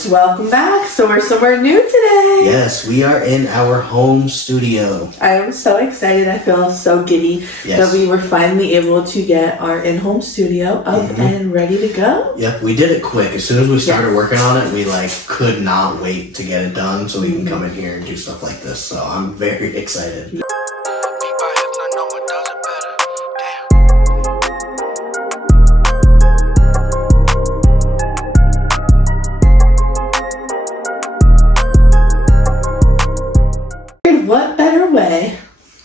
Yes, welcome back. So we're somewhere new today. Yes, we are in our home studio. I am so excited. I feel so giddy that we were finally able to get our in-home studio up and ready to go. Yep, we did it quick. As soon as we started working on it, we could not wait to get it done so we can come in here and do stuff like this. So I'm very excited. What better way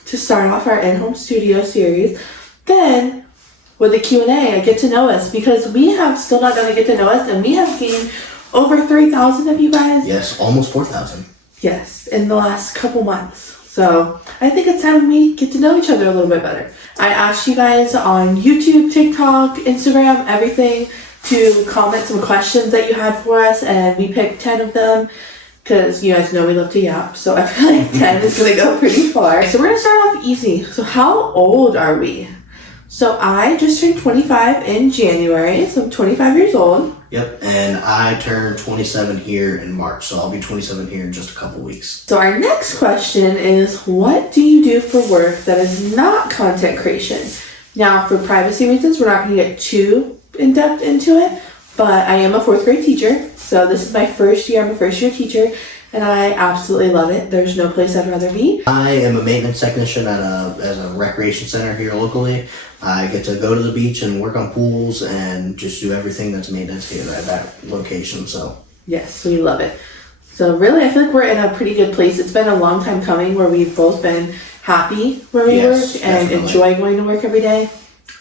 to start off our in-home studio series than with a Q&A, a get to know us, because we have still not done a get to know us, and we have gained over 3,000 of you guys. Yes, almost 4,000. Yes, in the last couple months. So I think it's time we get to know each other a little bit better. I asked you guys on YouTube, TikTok, Instagram, everything to comment some questions that you had for us, and we picked 10 of them. Because you guys know we love to yap, so I feel like 10 is going to go pretty far. So we're going to start off easy. So how old are we? So I just turned 25 in January, so I'm 25 years old. Yep, and I turned 27 here in March, so I'll be 27 here in just a couple weeks. So our next question is, what do you do for work that is not content creation? Now, for privacy reasons, we're not going to get too in-depth into it, but I am a 4th grade teacher. So this is my first year. I'm a first year teacher, and I absolutely love it. There's no place I'd rather be. I am a maintenance technician at a recreation center here locally. I get to go to the beach and work on pools and just do everything that's maintenance here at that location. So yes, we love it. So really, I feel like we're in a pretty good place. It's been a long time coming where we've both been happy where we work and enjoy going to work every day.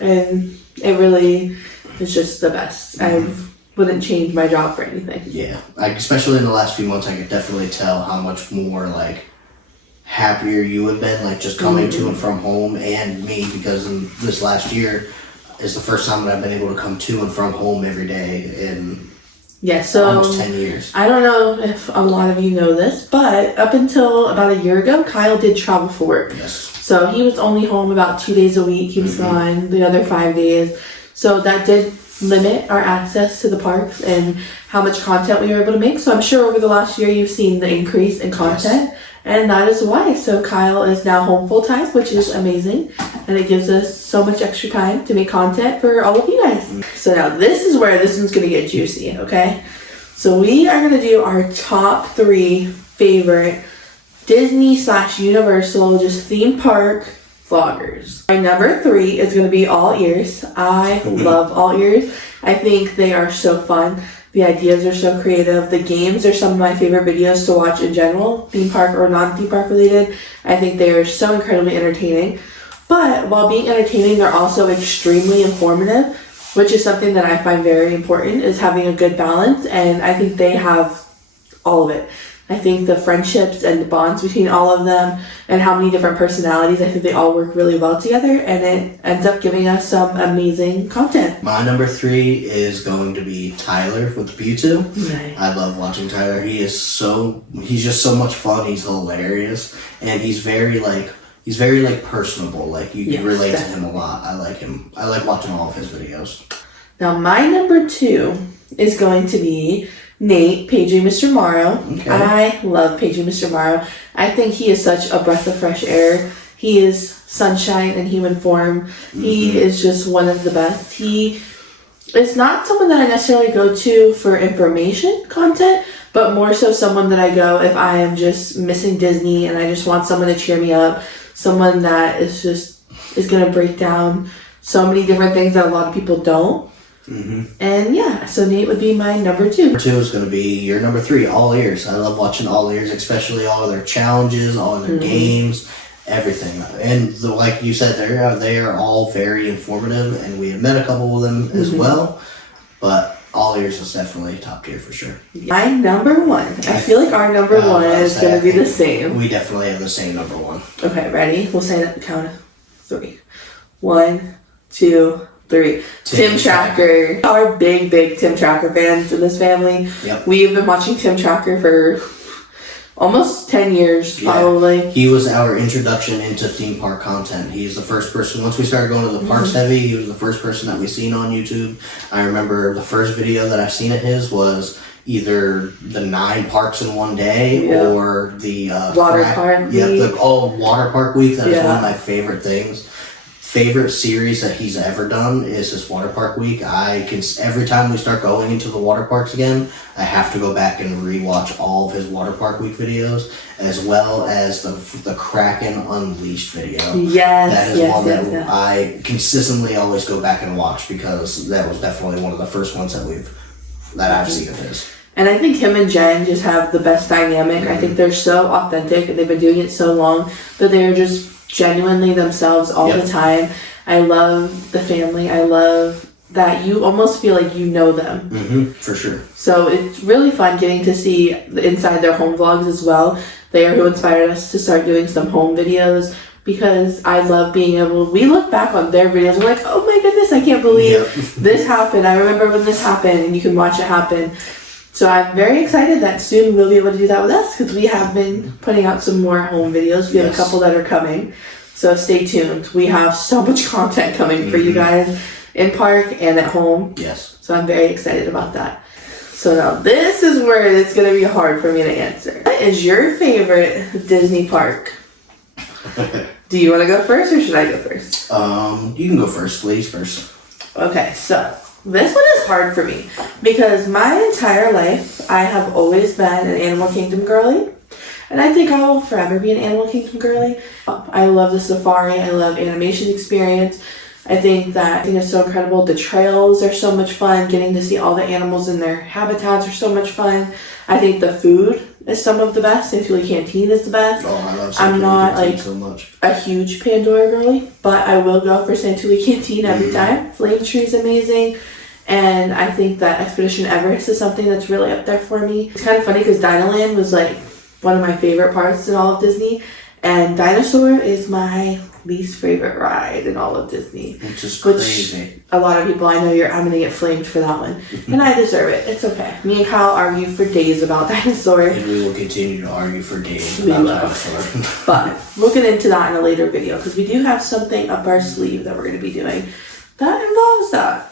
And it really is just the best. I wouldn't change my job for anything. Yeah, especially in the last few months, I could definitely tell how much more happier you have been, just coming to and from home, and me, because in this last year is the first time that I've been able to come to and from home every day in almost 10 years. I don't know if a lot of you know this, but up until about a year ago, Kyle did travel for work. Yes. So he was only home about 2 days a week. He was gone the other 5 days. So that did limit our access to the parks and how much content we were able to make. So I'm sure over the last year you've seen the increase in content, and that is why. So Kyle is now home full time, which is amazing, and it gives us so much extra time to make content for all of you guys. So now this is where this one's going to get juicy, okay? So we are going to do our top 3 favorite Disney/Universal just theme park vloggers. My number 3 is going to be All Ears. I love All Ears. I think they are so fun. The ideas are so creative. The games are some of my favorite videos to watch in general, theme park or non-theme park related. I think they are so incredibly entertaining. But while being entertaining, they're also extremely informative, which is something that I find very important, is having a good balance. And I think they have all of it. I think the friendships and the bonds between all of them and how many different personalities, I think they all work really well together, and it ends up giving us some amazing content. My number 3 is going to be Tyler with Mewtwo. Right. I love watching Tyler. He's just so much fun. He's hilarious, and he's very personable. You can relate to him a lot. I like him. I like watching all of his videos. Now my number 2 is going to be Nate, Paging Mr. Morrow. Okay. I love Paging Mr. Morrow. I think he is such a breath of fresh air. He is sunshine in human form. He is just one of the best. He is not someone that I necessarily go to for information content, but more so someone that I go if I am just missing Disney and I just want someone to cheer me up, someone that is going to break down so many different things that a lot of people don't. And so Nate would be my number 2. Number 2 is going to be your number 3, All Ears. I love watching All Ears, especially all of their challenges, all of their games, everything. And like you said, they are all very informative, and we have met a couple of them as well. But All Ears is definitely top tier for sure. My number 1. I feel like our number 1 is going to be the same. We definitely have the same number 1. Okay, ready? We'll say that count of 3. 1, 2, 3. Tim Tracker. Our big Tim Tracker fans in this family. Yep. We have been watching Tim Tracker for almost 10 years, probably. He was our introduction into theme park content. He's the first person, once we started going to the parks heavy, he was the first person that we seen on YouTube. I remember the first video that I seen of his was either the 9 parks in one day Yeah. or the Water park Yeah, week. the water park week. That is Yeah. one of my favorite things. Favorite series that he's ever done is his water park week. Every time we start going into the water parks again, I have to go back and rewatch all of his water park week videos, as well as the Kraken Unleashed video. Yes, That is yes, one yes, that yes. I consistently always go back and watch because that was definitely one of the first ones that I've seen of his. And I think him and Jen just have the best dynamic. I think they're so authentic and they've been doing it so long that they're just genuinely themselves all Yep. the time. I love the family. I love that you almost feel like you know them. Mm-hmm, for sure. So it's really fun getting to see inside their home vlogs as well. They are who inspired us to start doing some home videos because I love being able, we look back on their videos and we're like, oh my goodness, I can't believe Yep. this happened. I remember when this happened, and you can watch it happen. So I'm very excited that soon we'll be able to do that with us because we have been putting out some more home videos. We have Yes. a couple that are coming. So stay tuned. We have so much content coming for you guys in park and at home. Yes. So I'm very excited about that. So now this is where it's going to be hard for me to answer. What is your favorite Disney park? Do you want to go first or should I go first? You can go first, ladies first. Okay, so this one is hard for me because my entire life I have always been an Animal Kingdom girly. And I think I will forever be an Animal Kingdom girly. I love the safari. I love animation experience. I think it's so incredible. The trails are so much fun. Getting to see all the animals in their habitats are so much fun. I think the food is some of the best. Santuli Canteen is the best. Oh, I love I'm not, Canteen like, so much. A huge Pandora girly, but I will go for Santuli Canteen every time. Flame Tree is amazing. And I think that Expedition Everest is something that's really up there for me. It's kind of funny because Dinoland was like one of my favorite parts in all of Disney, and Dinosaur is my least favorite ride in all of Disney. Which is Which crazy. a lot of people I know I'm gonna get flamed for that one, and I deserve it. It's okay. Me and Kyle argue for days about Dinosaur, And we will continue to argue for days We about will. Dinosaur. but we'll get into that in a later video because we do have something up our sleeve that we're gonna be doing that involves that.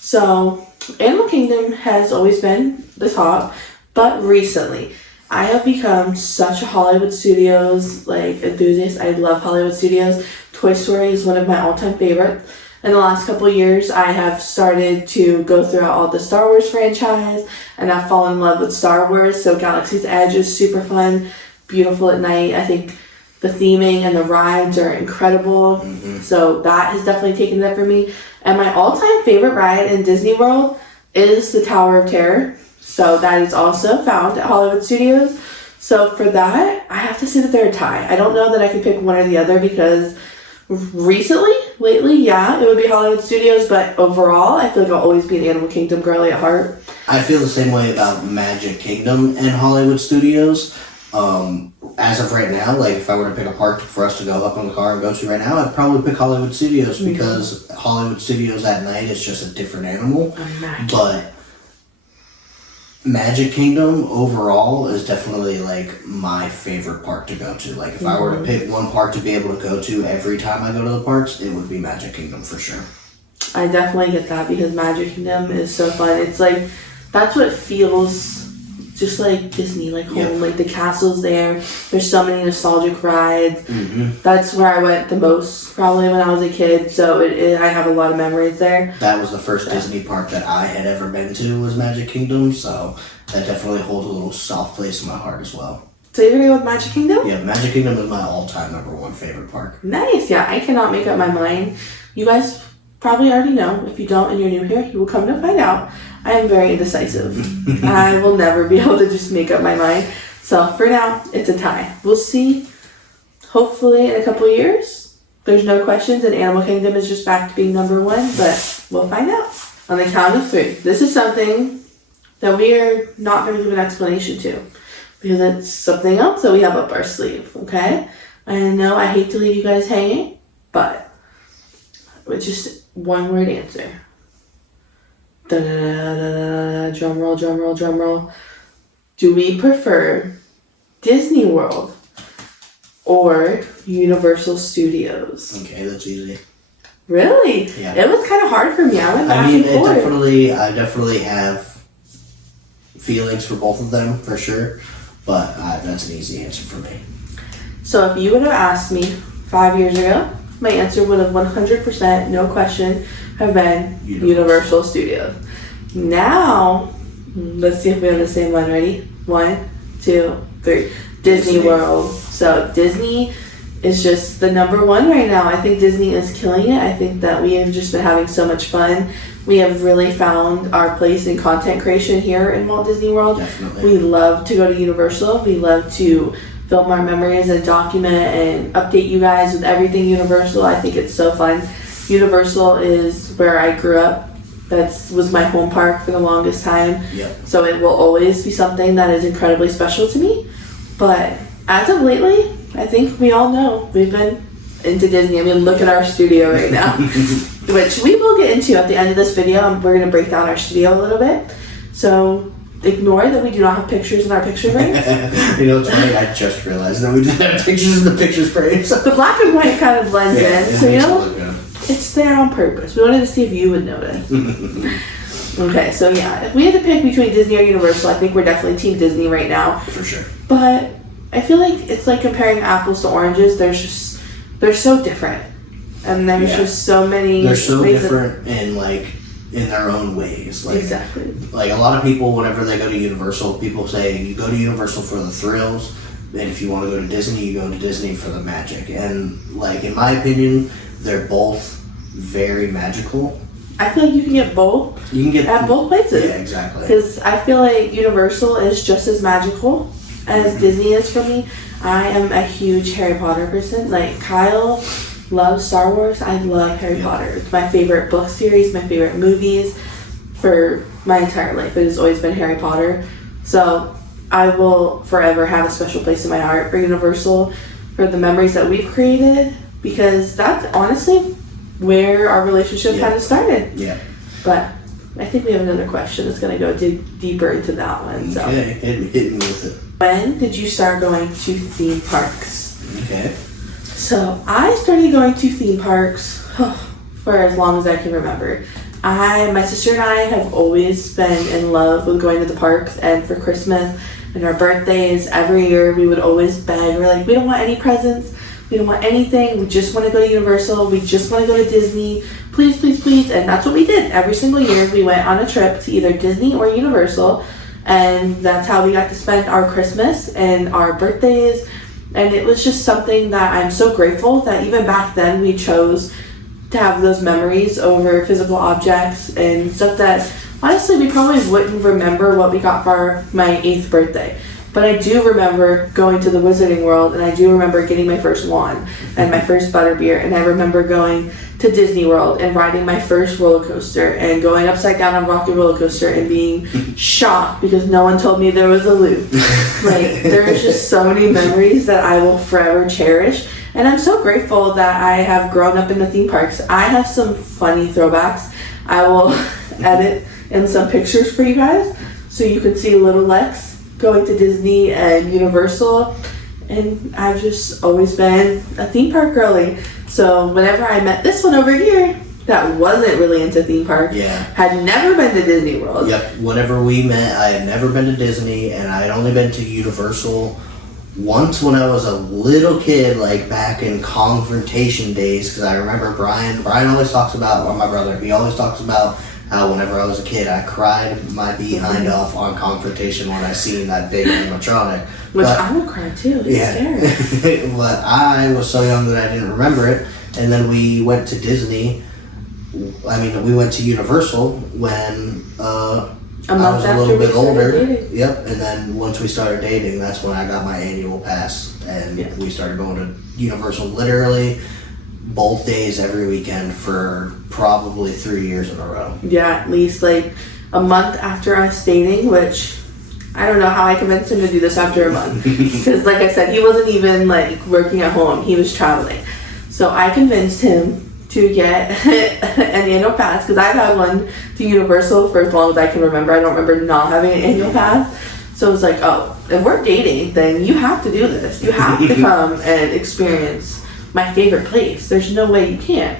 So Animal Kingdom has always been the top, but recently I have become such a Hollywood Studios enthusiast. I love Hollywood Studios. Toy Story is one of my all-time favorites. In the last couple of years, I have started to go throughout all the Star Wars franchise, and I've fallen in love with Star Wars. So Galaxy's Edge is super fun, beautiful at night. I think the theming and the rides are incredible. So that has definitely taken that for me. And my all-time favorite ride in Disney World is the Tower of Terror. So that is also found at Hollywood Studios. So for that, I have to say that they're a tie. I don't know that I could pick one or the other because lately, yeah, it would be Hollywood Studios. But overall, I feel like I'll always be an Animal Kingdom girly at heart. I feel the same way about Magic Kingdom and Hollywood Studios. As of right now, like if I were to pick a park for us to go up in the car and go to right now, I'd probably pick Hollywood Studios because Hollywood Studios at night is just a different animal. But Magic Kingdom overall is definitely like my favorite park to go to. Like if I were to pick one park to be able to go to every time I go to the parks, it would be Magic Kingdom for sure. I definitely get that because Magic Kingdom is so fun. It's like, that's what feels just like Disney, like home. Yeah. Like the castle's there. There's so many nostalgic rides. Mm-hmm. That's where I went the most probably when I was a kid. So I have a lot of memories there. That was the first Disney park that I had ever been to was Magic Kingdom, so that definitely holds a little soft place in my heart as well. So you're gonna go with Magic Kingdom? Yeah, Magic Kingdom is my all-time #1 favorite park. Nice. Yeah, I cannot make up my mind. You guys probably already know. If you don't and you're new here, you will come to find out. I am very indecisive. I will never be able to just make up my mind. So for now, it's a tie. We'll see. Hopefully in a couple years, there's no questions and Animal Kingdom is just back to being #1, but we'll find out. On the count of 3. This is something that we are not going to give an explanation to because it's something else that we have up our sleeve, okay? I know I hate to leave you guys hanging, but it's just one word answer. Drum roll, drum roll, drum roll. Do we prefer Disney World or Universal Studios? Okay, that's easy. Really? Yeah. It was kind of hard for me. I went back I mean, and forth. I definitely have feelings for both of them for sure, but that's an easy answer for me. So if you would have asked me 5 years ago, my answer would have 100%, no question, have been Universal Studios. Now, let's see if we have the same one. Ready? 1, 2, 3. Disney World. So Disney is just the number one right now. I think Disney is killing it. I think that we have just been having so much fun. We have really found our place in content creation here in Walt Disney World. Definitely. We love to go to Universal. We love to film our memories and document and update you guys with everything Universal. I think it's so fun. Universal is where I grew up. That was my home park for the longest time. Yep. So it will always be something that is incredibly special to me. But as of lately, I think we all know we've been into Disney. I mean, look at our studio right now, which we will get into at the end of this video. We're going to break down our studio a little bit. So ignore that we do not have pictures in our picture frames. You know, it's funny, I just realized that we didn't have pictures in the picture frames. The black and white kind of blends in. So, you know, it's there on purpose. We wanted to see if you would notice. Okay, so yeah, if we had to pick between Disney or Universal, I think we're definitely Team Disney right now. For sure. But I feel like it's like comparing apples to oranges. They're so different. And there's just so many They're so ways different in their own ways. Like, exactly. Like a lot of people, whenever they go to Universal, people say you go to Universal for the thrills, and if you want to go to Disney, you go to Disney for the magic. And like in my opinion, they're both very magical. I feel like you can get both. You can get at both places. Yeah, exactly. Because I feel like Universal is just as magical as Disney is for me. I am a huge Harry Potter person. Like Kyle loves Star Wars. I love Harry Potter. It's my favorite book series, my favorite movies for my entire life. It has always been Harry Potter. So I will forever have a special place in my heart for Universal, for the memories that we've created, because that's honestly where our relationship kind of started. Yeah. But I think we have another question that's going to go deeper into that one. So. Okay, hit me with it. When did you start going to theme parks? Okay. So I started going to theme parks for as long as I can remember. My sister and I have always been in love with going to the parks, and for Christmas and our birthdays, every year we would always beg. We're like, we don't want any presents. We don't want anything. We just want to go to Universal. We just want to go to Disney. Please, please, please. And that's what we did. Every single year we went on a trip to either Disney or Universal. And that's how we got to spend our Christmas and our birthdays. And it was just something that I'm so grateful that even back then we chose to have those memories over physical objects and stuff that honestly we probably wouldn't remember what we got for my 8th birthday. But I do remember going to the Wizarding World, and I do remember getting my first wand and my first butterbeer, and I remember going to Disney World and riding my first roller coaster and going upside down on Rocket Roller Coaster and being shocked because no one told me there was a loop. Like, there's just so many memories that I will forever cherish, and I'm so grateful that I have grown up in the theme parks. I have some funny throwbacks. I will edit in some pictures for you guys so you can see little Lex going to Disney and Universal, and I've just always been a theme park girly. So whenever I met this one over here that wasn't really into theme parks, had never been to Disney World. Yep, whenever we met, I had never been to Disney, and I had only been to Universal once when I was a little kid, like back in confrontation days, because I remember Brian always talks about, or my brother, he always talks about how whenever I was a kid, I cried my behind off on confrontation when I seen that big animatronic. Which I would cry too. It's scary. But I was so young that I didn't remember it. And then we went to Disney. I mean, we went to Universal when I was a little bit older. Yep. And then once we started dating, that's when I got my annual pass, and we started going to Universal literally both days every weekend for probably 3 years in a row. Yeah, at least like a month after us dating, which I don't know how I convinced him to do this after a month. Because like I said, he wasn't even like working at home, he was traveling. So I convinced him to get an annual pass, because I've had one to Universal for as long as I can remember. I don't remember not having an annual pass. So it was like, oh, if we're dating, then you have to do this. You have to come and experience my favorite place. There's no way you can't.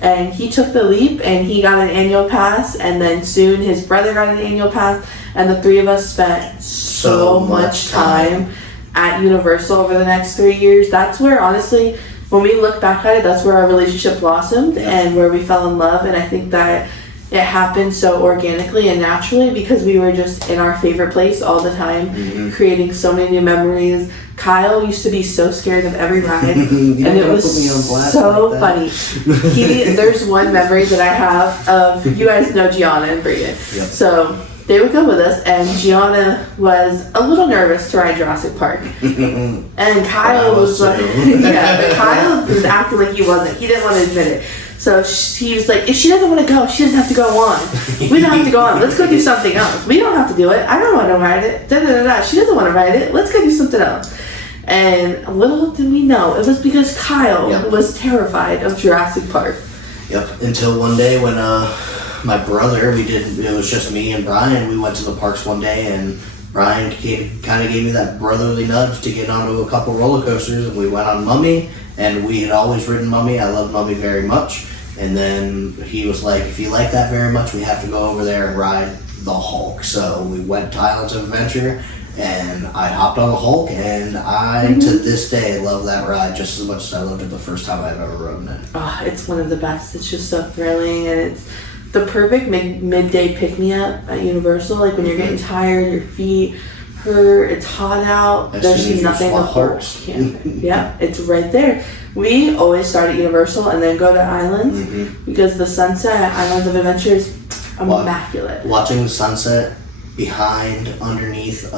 And he took the leap and he got an annual pass, and then soon his brother got an annual pass, and the three of us spent so much time at Universal over the next 3 years. That's where, honestly, when we look back at it, that's where our relationship blossomed and where we fell in love. And I think that it happened so organically and naturally because we were just in our favorite place all the time, creating so many new memories. Kyle used to be so scared of every ride, and it was so like funny. There's one memory that I have of, you guys know Gianna and Bria. So they would go with us, and Gianna was a little nervous to ride Jurassic Park. And Kyle was like, Kyle was acting like he wasn't. He didn't want to admit it. So he was like, if she doesn't want to go, she doesn't have to go on. We don't have to go on. Let's go do something else. We don't have to do it. I don't want to ride it. She doesn't want to ride it. Let's go do something else. And little did we know, it was because Kyle was terrified of Jurassic Park. Until one day when my brother, it was just me and Brian, we went to the parks one day, and Brian kind of gave me that brotherly nudge to get onto a couple roller coasters, and we went on Mummy, and we had always ridden Mummy. I love Mummy very much. And then he was like, if you like that very much, we have to go over there and ride the Hulk. So we went to Islands of Adventure, and I hopped on the Hulk, and I, to this day, love that ride just as much as I loved it the first time I've ever ridden it. Oh, it's one of the best. It's just so thrilling, and it's the perfect midday pick-me-up at Universal. Like when you're getting tired, your feet hurt, it's hot out, there's nothing the Hulk can't. It's right there. We always start at Universal and then go to Islands because the sunset at Islands of Adventure is immaculate. Watching the sunset behind, underneath,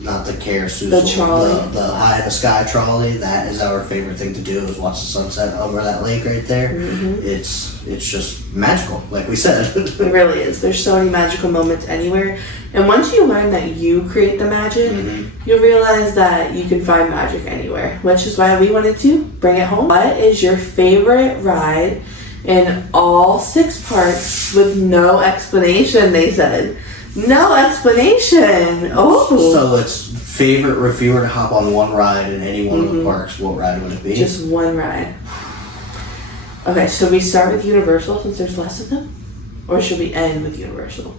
not the carousel, the trolley, the high in the sky trolley. That is our favorite thing to do, is watch the sunset over that lake right there. It's just magical, like we said. It really is. There's so many magical moments anywhere, and once you learn that you create the magic, you'll realize that you can find magic anywhere, which is why we wanted to bring it home. What is your favorite ride in all 6 parks with no explanation? They said no explanation. So it's favorite, if you were to hop on one ride in any one of the parks, what ride would it be? Just one ride. Okay, so we start with Universal since there's less of them? Or should we end with Universal?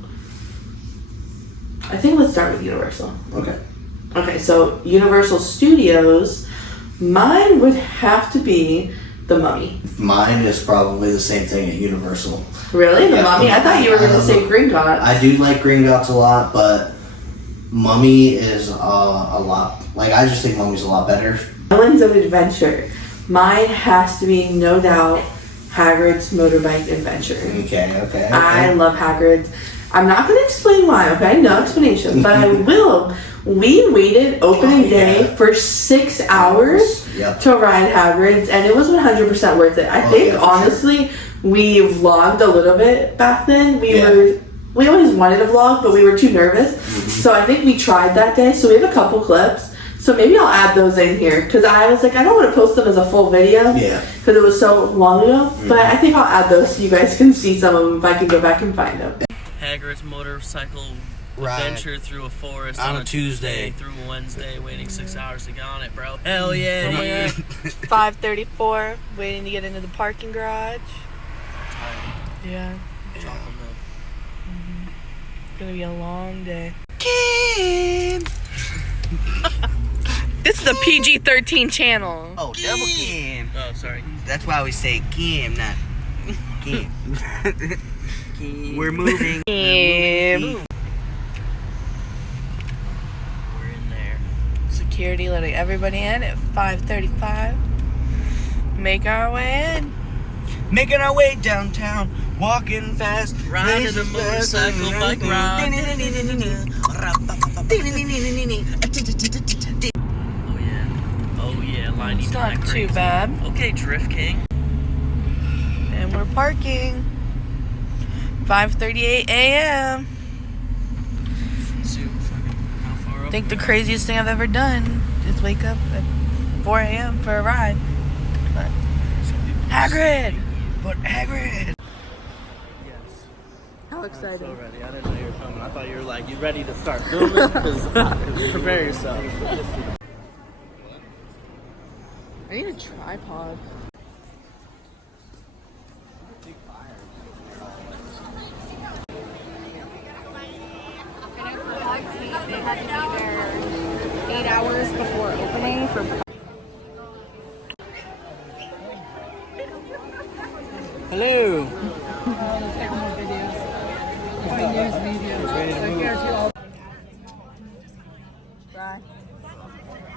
I think let's start with Universal. Okay, so Universal Studios, mine would have to be the Mummy. Mine is probably the same thing at Universal. Really? The Mummy? I thought you were going to say Gringotts. I do like Gringotts a lot, but Mummy is a lot, like, I just think Mummy's a lot better. Islands of Adventure. Mine has to be, no doubt, Hagrid's Motorbike Adventure. Okay. I love Hagrid's. I'm not going to explain why, okay? No explanation. But I will. We waited opening day for 6 hours to ride Hagrid's, and it was 100% worth it. I think, honestly, we vlogged a little bit back then. We always wanted to vlog, but we were too nervous. So I think we tried that day. So we have a couple clips. So maybe I'll add those in here, because I was like, I don't want to post them as a full video because it was so long ago. But I think I'll add those so you guys can see some of them if I can go back and find them. Hagrid's motorcycle adventure through a forest on a Tuesday through a Wednesday, waiting 6 hours to get on it, bro. Hell yeah, dude. 5:34, waiting to get into the parking garage. Yeah. Chocolate milk. It's gonna be a long day. Kim! This is the PG-13 channel. Oh, double Kim. Oh, sorry. That's why we say Kim, not Kim. Kim. We're moving. Kim. We're in there. Security letting everybody in at 5:35. Make our way in. Making our way downtown, walking fast, Riding a motorcycle bike ride. Oh yeah, lining It's not too bad. Okay, Drift King. And we're parking. 5:38 a.m. How far I up? think the craziest thing I've ever done is wake up at 4 a.m. for a ride. But Hagrid! But Hagrid! Yes. How exciting. So ready. I didn't know you were coming. I thought you were like, you ready to start filming? Because prepare yourself. I need a tripod.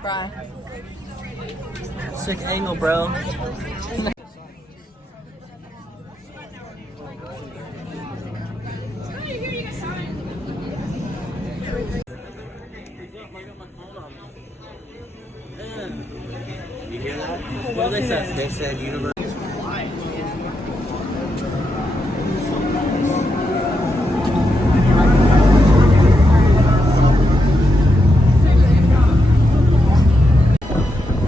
Bye. Sick angle, bro. You hear that? What did they say? They said universe.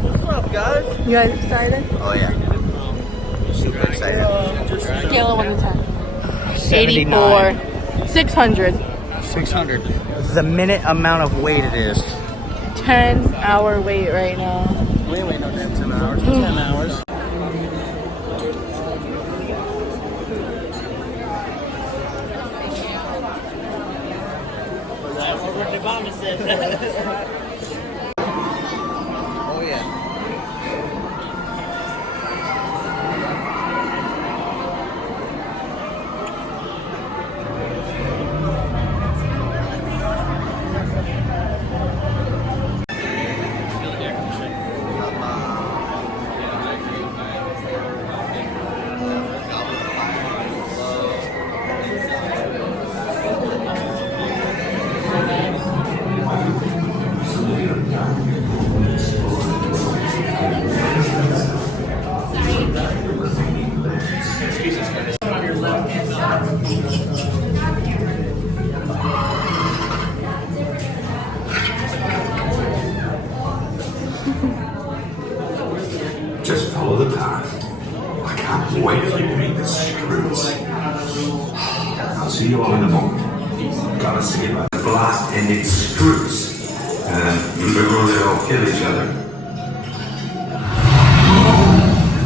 What's up, guys? You guys excited? Oh yeah. Super excited. Scale of 1 to 10. 79. 84. 600. 600. The minute amount of weight it is. 10-hour wait right now. We ain't waiting no damn 10 hours. 10 hours. That's what Rick Obama said. Oh yeah. Just follow the path. I can't wait for you to meet the Scroots. I'll see you all in the morning. Gotta see about the blast ending Scroots. And before they all kill each other.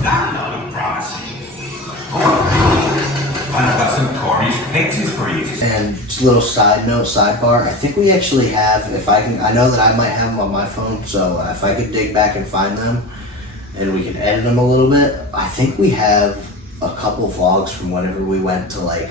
That's not a promise. I've got some Cornish pixies for you. And just a little side note, sidebar. I think we actually have, if I can, I know that I might have them on my phone, so if I could dig back and find them, and we can edit them a little bit. I think we have a couple vlogs from whenever we went to like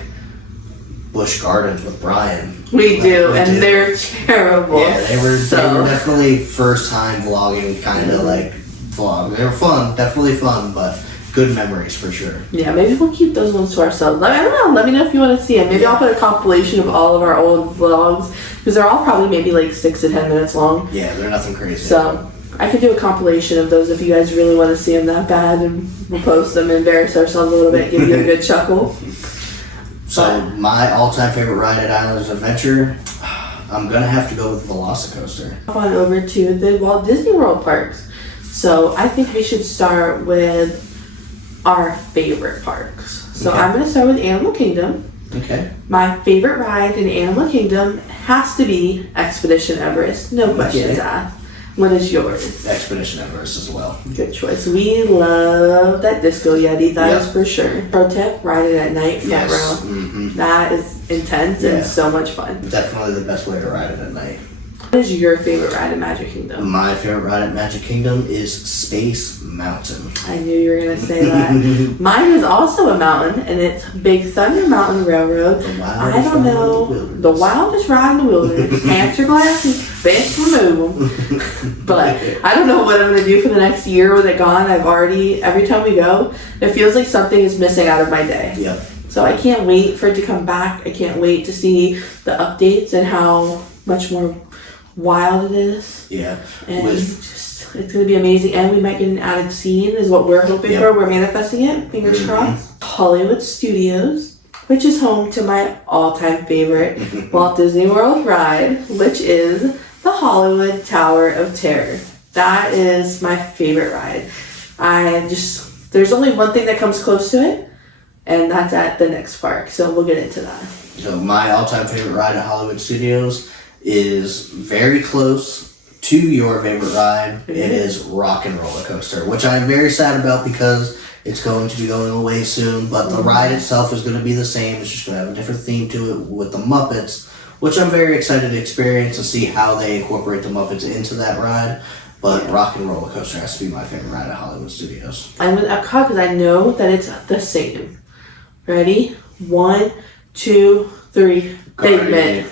Busch Gardens with Brian. We do, We and did. they're terrible. Yeah, they were So- definitely first time vlogging kind of like vlog. They were fun, definitely fun, but good memories for sure. Yeah, maybe we'll keep those ones to ourselves. I don't know. Let me know if you want to see them. Maybe I'll put a compilation of all of our old vlogs because they're all probably maybe like 6 to 10 minutes long. Yeah, they're nothing crazy. So I could do a compilation of those if you guys really want to see them that bad, and we'll post them and embarrass ourselves a little bit, give you a good chuckle. So my all-time favorite ride at Islands Adventure, I'm gonna have to go with Velocicoaster. Hop on over to the Walt Disney World parks. So I think we should start with our favorite parks. So Okay. I'm going to start with Animal Kingdom. Okay. My favorite ride in Animal Kingdom has to be Expedition Everest. No questions Okay. asked. What is yours? Expedition Everest as well. Good choice. We love that Disco Yeti. That is Yep. for sure. Pro tip: ride it at night, front row. Mm-hmm. That is intense Yeah. and so much fun. Definitely the best way to ride it at night. What is your favorite ride in Magic Kingdom? My favorite ride at Magic Kingdom is Space Mountain. I knew you were gonna say that. Mine is also a mountain, and it's Big Thunder Mountain Railroad. The wildest I don't ride in the know wilderness. the wildest ride in the wilderness. Cancer glasses, best remove them. But I don't know what I'm gonna do for the next year with it gone. Every time we go, it feels like something is missing out of my day. Yep. So I can't wait for it to come back. I can't wait to see the updates and how much more wild it is. Yeah. And With just, it's going to be amazing. And we might get an added scene is what we're hoping Yep. for. We're manifesting it. Fingers Mhm. crossed. Hollywood Studios, which is home to my all-time favorite Walt Disney World ride, which is the Hollywood Tower of Terror. That is my favorite ride. There's only one thing that comes close to it, and that's at the next park. So we'll get into that. So my all-time favorite ride at Hollywood Studios is very close to your favorite ride. It is Rock and Roller Coaster, which I'm very sad about because it's going to be going away soon. But the ride itself is going to be the same. It's just going to have a different theme to it with the Muppets, which I'm very excited to experience and see how they incorporate the Muppets into that ride. But Rock and Roller Coaster has to be my favorite ride at Hollywood Studios. I'm with Epcot because I know that it's the same. Ready? 1, 2, 3. Figment.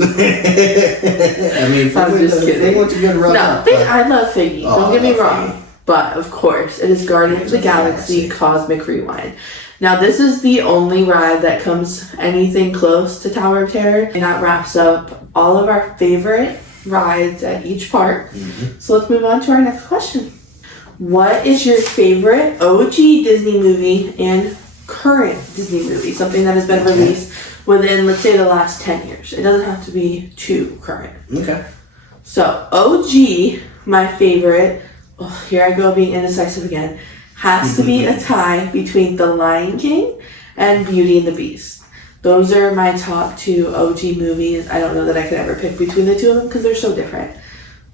I mean, I'm just kidding. Figment's a good run No, up, I love Figgy. Oh, Don't get I me love wrong. Figgy. But of course, it is Guardians of the Galaxy Cosmic Rewind. Now, this is the only ride that comes anything close to Tower of Terror, and that wraps up all of our favorite rides at each park. So let's move on to our next question. What is your favorite OG Disney movie and current Disney movie? Something that has been released within, let's say, the last 10 years. It doesn't have to be too current. Okay. So, OG, my favorite, here I go being indecisive again, has to be a tie between The Lion King and Beauty and the Beast. Those are my top 2 OG movies. I don't know that I could ever pick between the two of them because they're so different.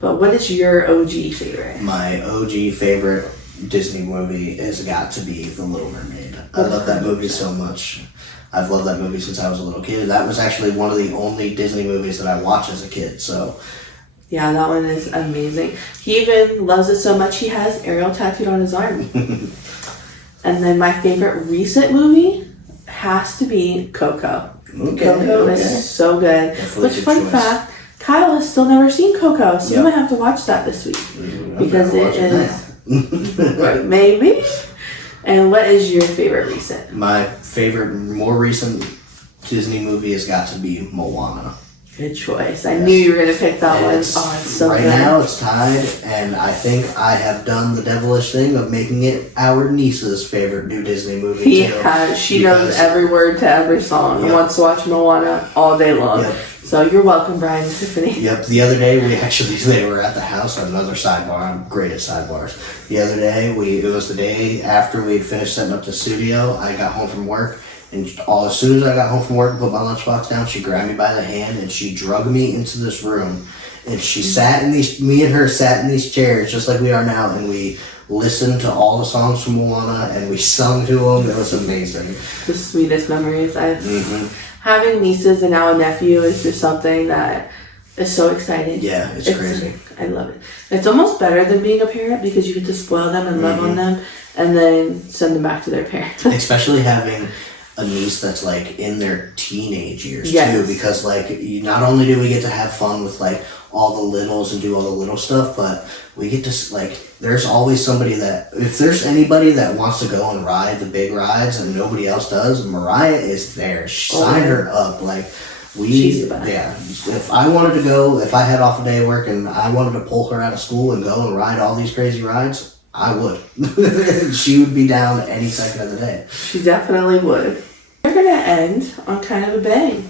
But what is your OG favorite? My OG favorite Disney movie has got to be The Little Mermaid. I love that movie so much. I've loved that movie since I was a little kid. That was actually one of the only Disney movies that I watched as a kid, so... Yeah, that one is amazing. He even loves it so much he has Ariel tattooed on his arm. And then my favorite recent movie has to be Coco. Coco is so good. Definitely Which, good fun choice. fact, Kyle has still never seen Coco, so Yep. we might have to watch that this week. Because better it watch it is... Right, maybe? And what is your favorite recent? My favorite, more recent Disney movie has got to be Moana. Good choice. I knew you were going to pick that one. It's- Oh, it's so right good. now it's tied, and I think I have done the devilish thing of making it our niece's favorite new Disney movie He too. has. She knows because- every word to every song and Yep. wants to watch Moana all day long. Yep. So you're welcome, Brian and Tiffany. Yep, the other day they were at the house, another sidebar, I'm great at sidebars. The other day, it was the day after we had finished setting up the studio, I got home from work, and as soon as I got home from work and put my lunchbox down, she grabbed me by the hand and she drugged me into this room, and she me and her sat in these chairs just like we are now, and we listened to all the songs from Moana, and we sung to them. It was amazing. The sweetest memories. Having nieces and now a nephew is just something that is so exciting. Yeah, it's crazy. I love it. It's almost better than being a parent because you get to spoil them and love on them and then send them back to their parents. Especially having a niece that's like in their teenage years Yes. too, because like not only do we get to have fun with like all the littles and do all the little stuff, but we get to like there's always somebody that if there's anybody that wants to go and ride the big rides and nobody else does, Mariah is there. Sign her up. Like She's the best. yeah. If I wanted to go, if I had off a day of work and I wanted to pull her out of school and go and ride all these crazy rides, I would. She would be down any second of the day. She definitely would. We're going to end on kind of a bang.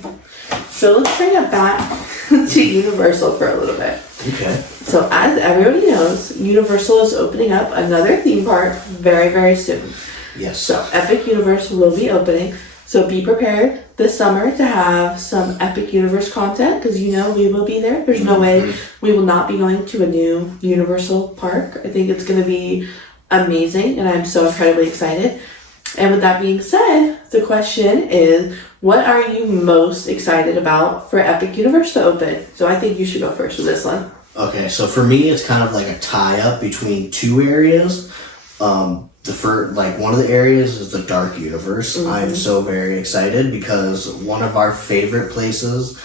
So let's bring it back to Universal for a little bit. Okay. So as everybody knows, Universal is opening up another theme park very, very soon. Yes. So Epic Universe will be opening. So be prepared this summer to have some Epic Universe content because you know we will be there. There's no way we will not be going to a new Universal park. I think it's going to be amazing and I'm so incredibly excited. And with that being said, the question is, what are you most excited about for Epic Universe to open? So I think you should go first with this one. Okay, so for me, it's kind of like a tie-up between two areas. One of the areas is the Dark Universe. I'm so very excited because one of our favorite places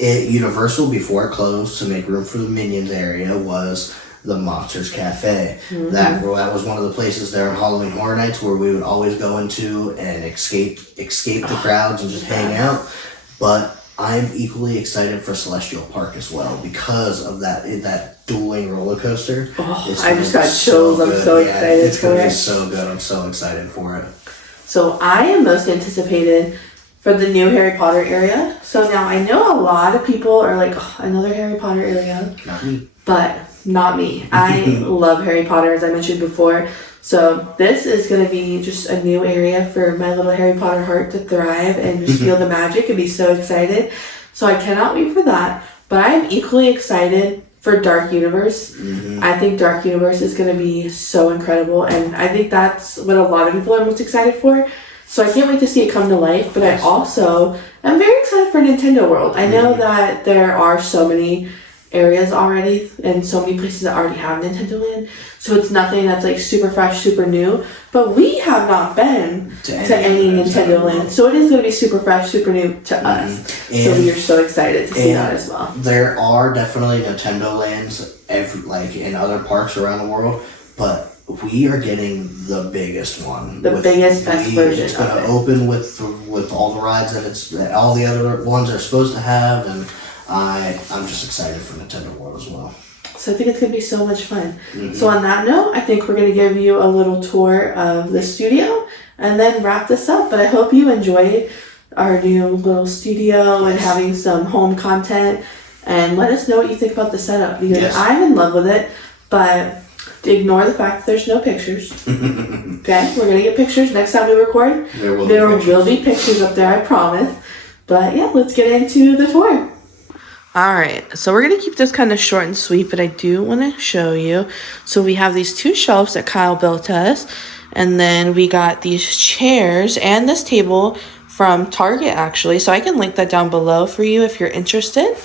at Universal before it closed to make room for the Minions area was the Monsters Cafe. That was one of the places there on Halloween Horror Nights where we would always go into and escape the crowds and just hang out. But I'm equally excited for Celestial Park as well because of that dueling roller coaster. It's I gonna just be got chills. I'm good. so Yeah, excited it's gonna for be it. so good. I'm so excited for it. So I am most anticipated for the new Harry Potter area. So now I know a lot of people are like, oh, another Harry Potter area. Not me. But not me. I love Harry Potter, as I mentioned before. So this is going to be just a new area for my little Harry Potter heart to thrive and just feel the magic and be so excited. So I cannot wait for that. But I am equally excited for Dark Universe. I think Dark Universe is going to be so incredible. And I think that's what a lot of people are most excited for. So I can't wait to see it come to life. But I also am very excited for Nintendo World. I know that there are so many areas already and so many places that already have Nintendo Land, so it's nothing that's like super fresh, super new, but we have not been to any Nintendo Land, so it is going to be super fresh, super new to us. So we are so excited to see that as well. There are definitely Nintendo Lands in other parks around the world, but we are getting the biggest one. The biggest, best version. It's going to open with all the rides that all the other ones are supposed to have, and I'm just excited for Nintendo World as well. So I think it's going to be so much fun. So on that note, I think we're going to give you a little tour of the studio and then wrap this up. But I hope you enjoyed our new little studio and having some home content. And let us know what you think about the setup, because I'm in love with it. But ignore the fact that there's no pictures. Okay? We're going to get pictures next time we record. There will be pictures up there, I promise. But yeah, let's get into the tour. Alright, so we're going to keep this kind of short and sweet, but I do want to show you. So we have these 2 shelves that Kyle built us, and then we got these chairs and this table from Target actually, so I can link that down below for you if you're interested.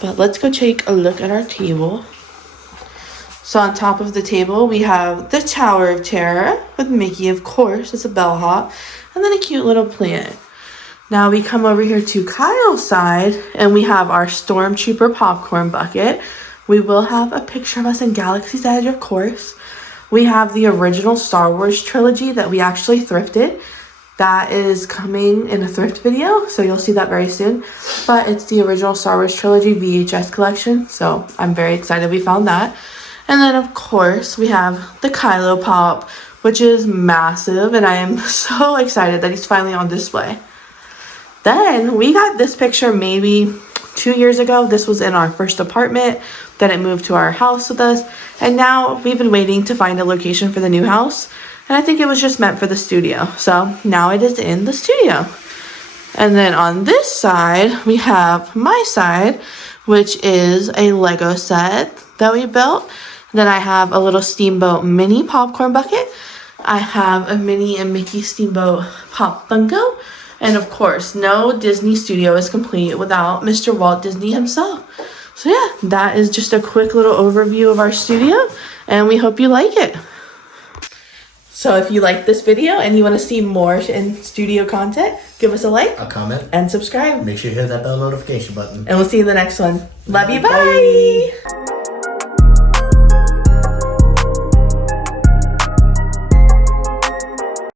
But let's go take a look at our table. So on top of the table we have the Tower of Terror with Mickey, of course, it's a bellhop, and then a cute little plant. Now we come over here to Kyle's side and we have our Stormtrooper popcorn bucket. We will have a picture of us in Galaxy's Edge, of course. We have the original Star Wars trilogy that we actually thrifted. That is coming in a thrift video, so you'll see that very soon. But it's the original Star Wars trilogy VHS collection, so I'm very excited we found that. And then of course we have the Kylo Pop, which is massive, and I am so excited that he's finally on display. Then we got this picture maybe 2 years ago. This was in our first apartment. Then it moved to our house with us. And now we've been waiting to find a location for the new house. And I think it was just meant for the studio. So now it is in the studio. And then on this side, we have my side, which is a Lego set that we built. Then I have a little Steamboat mini popcorn bucket. I have a Minnie and Mickey Steamboat Pop Funko. And of course, no Disney studio is complete without Mr. Walt Disney himself. So yeah, that is just a quick little overview of our studio, and we hope you like it. So if you like this video and you want to see more in studio content, give us a like, A comment. and subscribe. Make sure you hit that bell notification button. And we'll see you in the next one. Love you, bye!